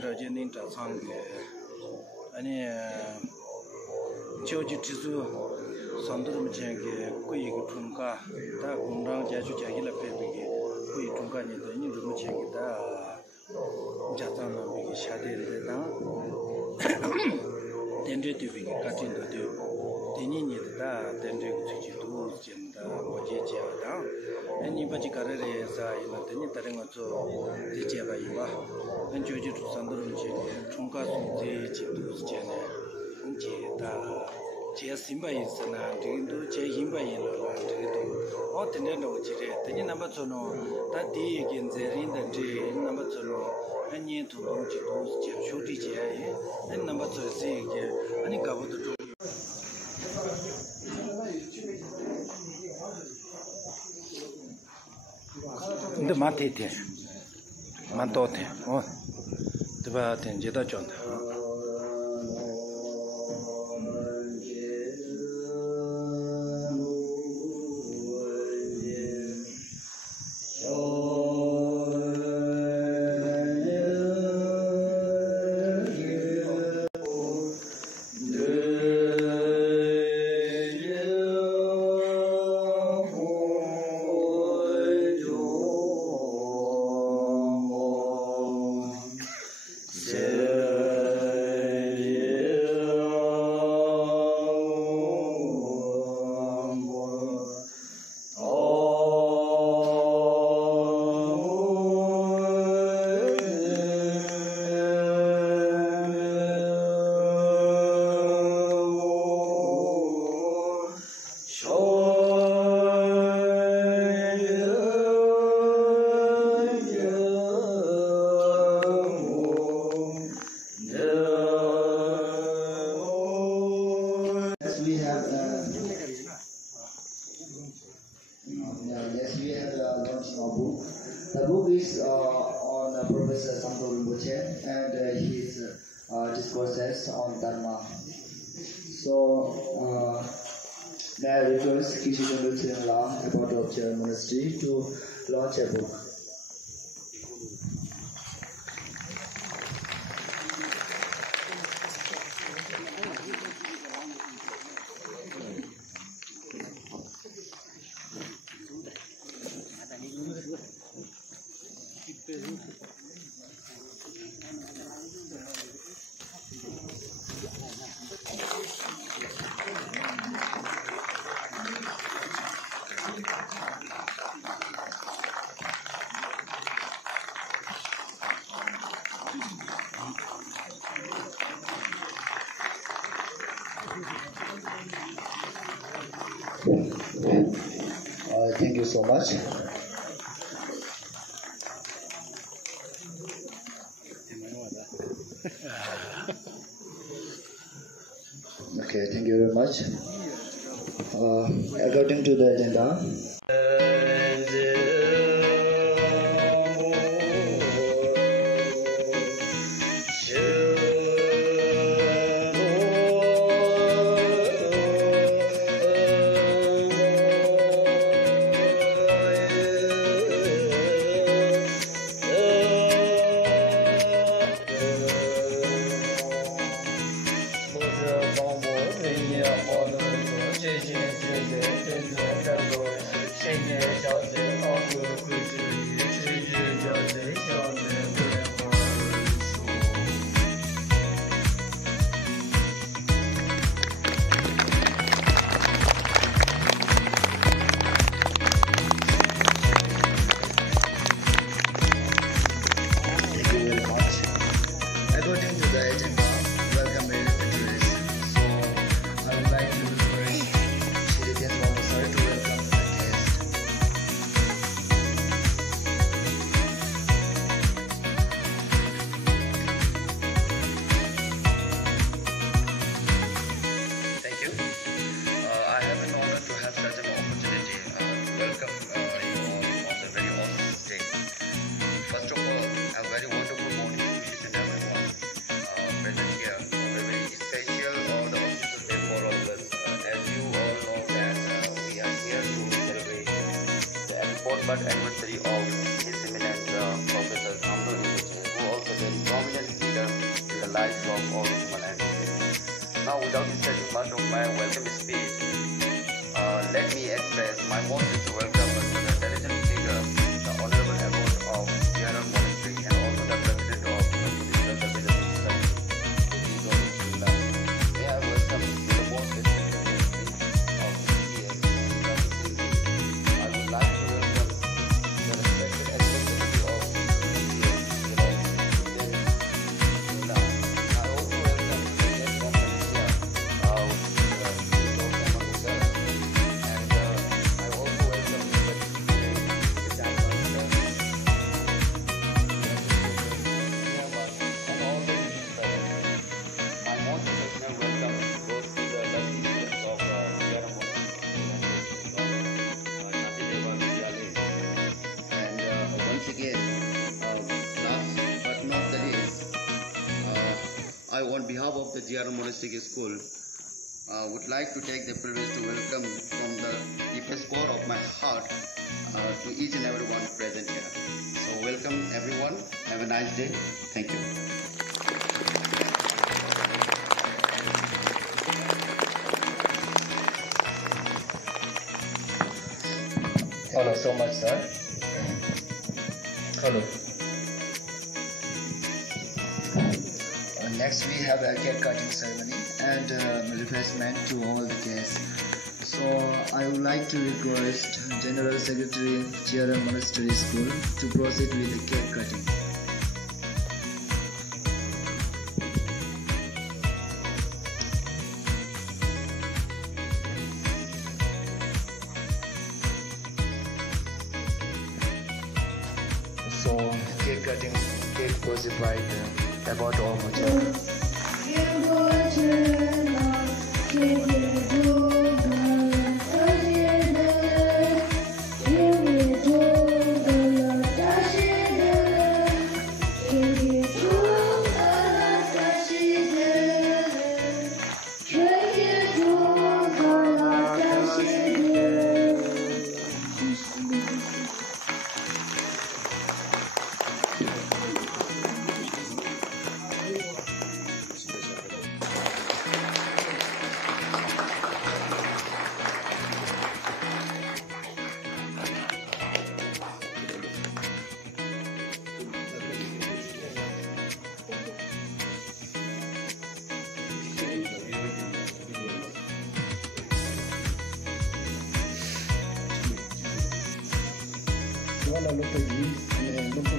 Rajanin Tasang, any Choji Tizu, Sandurum Changi, Kui Tunka, Da Gundang Jaju Jagila Pepe, Kui Tunka, the Ruchang, Da Jatana, Shadi, Dendri to be cutting the do. Deni da Dendri to do, Jim, the Wajaja down. Anybody carry as I in the Tarango, the Java, and Joji to Sandurum, Tunka, the Chidus Jene, da Simba is an antidote, Himba in the or the Nendo, the number to know that day again, the in the day, number to know. And yet to shoot each and number to say, and he covered the the Matete Mantote, oh, the Batin Jetta John. The book is on Professor Samdo Rinpoche and his discourses on Dharma. So, may I request Kishido Lutheran Law, about of Monastery, to launch a book. Thank you so much. Okay, thank you very much. According to the agenda, anniversary of His Eminence Professor Samdo Rinpoche, who also very prominent I wanted to welcome the intelligent figure, the Honorable Abbot of Jeyaram Monastery, and also the President of the Buddhist Society, May I welcome to the most respected guests of PCS. I would like to welcome the respected executive of PCS, I also welcome the guest of Malaysia, I, on behalf of the Jeyaram Monastic School, would like to take the privilege to welcome from the deepest core of my heart to each and every one present here. So welcome everyone. Have a nice day. Thank you. Hello so much, sir. Hello. Next we have a cake cutting ceremony and refreshment to all the guests. So I would like to request General Secretary Jeyaram Monastery School to proceed with the cake cutting. So cake cutting, cake proceed by the Abbot of Jeyaram. Voilà le pays, le pays,